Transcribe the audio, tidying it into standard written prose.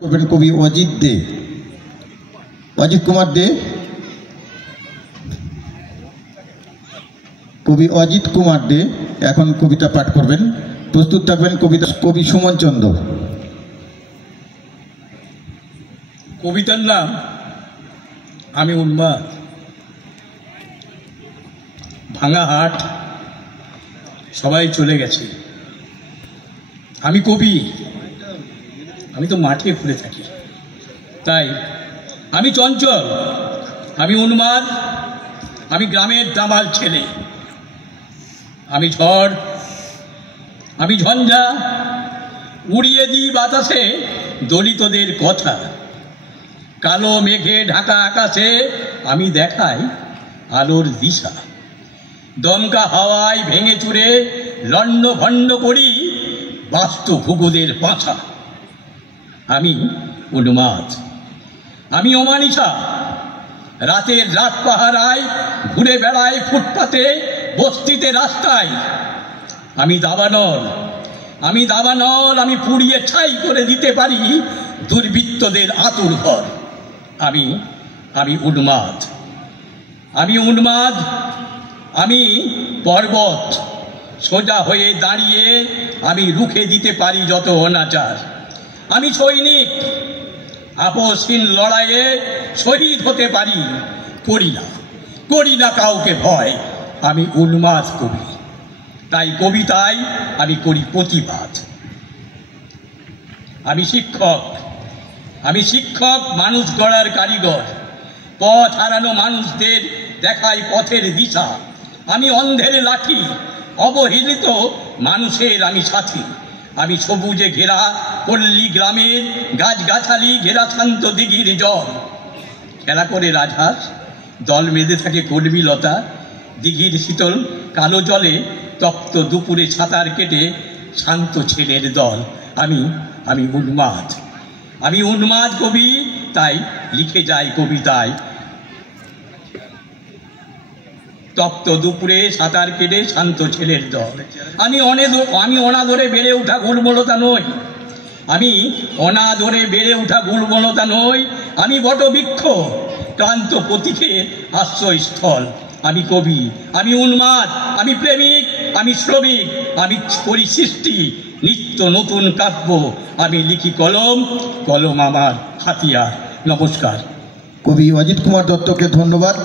করবেন কবি অজিত দে, অজিত কুমার দে। কবি অজিত কুমার দে এখন কবিতা পাঠ করবেন। প্রস্তুত থাকবেন কবি সুমন চন্দ্র। কবিতার নাম আমি উন্মাদ। ভাঙা হাট, সবাই চলে গেছে। আমি কবি, আমি তো মাঠে ঘুরে থাকি। তাই আমি চঞ্চল, আমি উন্মাদ, আমি গ্রামের দামাল ছেলে। আমি ঝড়, আমি ঝঞ্ঝা, উড়িয়ে দিই বাতাসে দলিতদের কথা। কালো মেঘে ঢাকা আকাশে আমি দেখাই আলোর দিশা। দমকা হাওয়ায় ভেঙে চুরে লণ্ড ভণ্ড করি বাস্তু ভূগোদের পাঁচা। আমি উন্মাদ, আমি অমানিসা, রাতের রাত পাহারায় ঘুরে বেড়ায় ফুটপাতে, বস্তিতে, রাস্তায়। আমি দাবানল, আমি দাবানল, আমি পুড়িয়ে ছাই করে দিতে পারি দুর্বৃত্তদের আতুর ঘর। আমি উন্মাদ, আমি উন্মাদ, আমি পর্বত, সোজা হয়ে দাঁড়িয়ে আমি রুখে দিতে পারি যত অনাচার। আমি সৈনিক, আপসহীন লড়াইয়ে শহীদ হতে পারি, করি না কাউকে ভয়। আমি উন্মাদ কবি, তাই কবিতায় আমি করি প্রতিবাদ। আমি শিক্ষক, মানুষ গড়ার কারিগর। পথ হারানো মানুষদের দেখাই পথের দিশা। আমি অন্ধের লাঠি, অবহেলিত মানুষের আমি সাথী। আমি সবুজে ঘেরা পল্লী গ্রামের গাছগাছালি ঘেরা শান্ত দিঘির জল। খেলা করে রাজহাঁস, দল বেঁধে থাকে কলমিলতা। দিঘির শীতল কালো জলে তপ্ত দুপুরে সাঁতার কেটে শান্ত ছেলের দল। আমি উন্মাদ, আমি উন্মাদ কবি, তাই লিখে যাই কবিতায়। তপ্ত দুপুরে সাঁতার কেটে শান্ত ছেলের দল। আমি অনাদরে বেড়ে ওঠা গুলমলতা নই, আমি অনাদরে বেড়ে ওঠা গুলমলতা নই। আমি বটবৃক্ষ, ক্লান্ত পথিকের আশ্রয়স্থল। আমি কবি, আমি উন্মাদ, আমি প্রেমিক, আমি শ্রমিক। আমি করি সৃষ্টি নিত্য নতুন কাব্য। আমি লিখি কলম, কলম আমার হাতিয়ার। নমস্কার। কবি অজিত কুমার দত্তকে ধন্যবাদ।